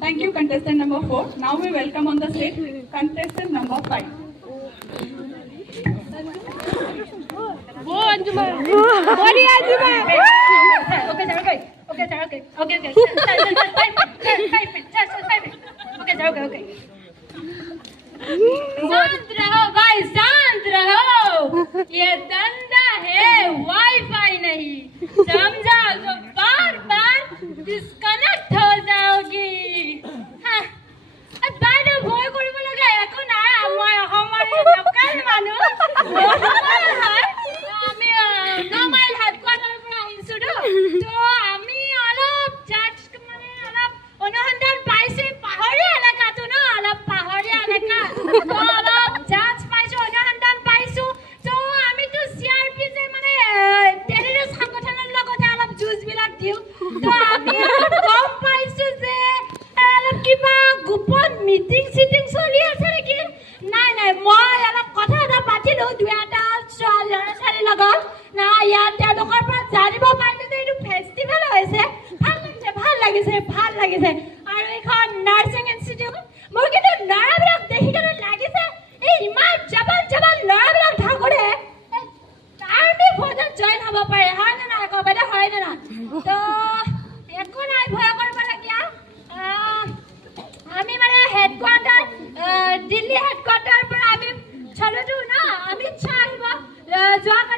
Thank you, contestant number 4. Now we welcome on the stage contestant number 5. वो अंजुमा बोली अंजुमा okay चल गई okay चल गई ओके ओके ओके चल गई शांत रहो भाई शांत रहो ये धंधा है वाईफाई नहीं समझा तो बार बार डिस्कनेक्ट हो जाओगी हाँ বাইরে ভয় কৰিব লাগে একো নাই আমাৰ লোকাল মানুহ আমি নমাইল হেডকোৱাৰ্টাৰৰ পৰা আহিছোঁ তো আমি অলপ জাজ মানে অলপ অনুসন্ধান পাইছে পাহাৰীয়া এলেকাটো ন অলপ পাহাৰীয়া এলেকা তো অলপ জাজ পাইছোঁ অনুসন্ধান পাইছোঁ তো আমিতো CRP যে মানে টেৰৰিষ্ট সংগঠনৰ লগতে অলপ যুঁজবিলাক দিওঁ তো আমি গম পাইছোঁ যে কিবা গোপন মিটিং সিটিং চলি আছে নেকি নাই নাই মই অলপ কথা এটা পাতিলো দুই এটা ছোৱালী লগত না ইয়াত তেওঁলোকৰ পৰা জানিব পাৰিলো যে এইটো ফেষ্টিভেল হৈছে ভাল লাগিছে আৰু এইখন নাৰ্ছিং ইনষ্টিটিউট মোৰ কিন্তু ল'ৰাবিলাক দেখি কেনে লাগিছে এই ইমান জবল ল'ৰাবিলাক থাকোঁতে আৰ্মি ফৌজত জইন হ'ব পাৰে হয় নে নাই ক'বলৈ হয় নে নাই তো একো নাই ভয় কৰিবলগীয়া আমি মানে হেডকোৱাৰ্টাৰ দিল্লী হেডকোৱাৰ্টাৰ পৰা আমি চলোতো না অমিত শ্বাহ আহিব যোৱাকালি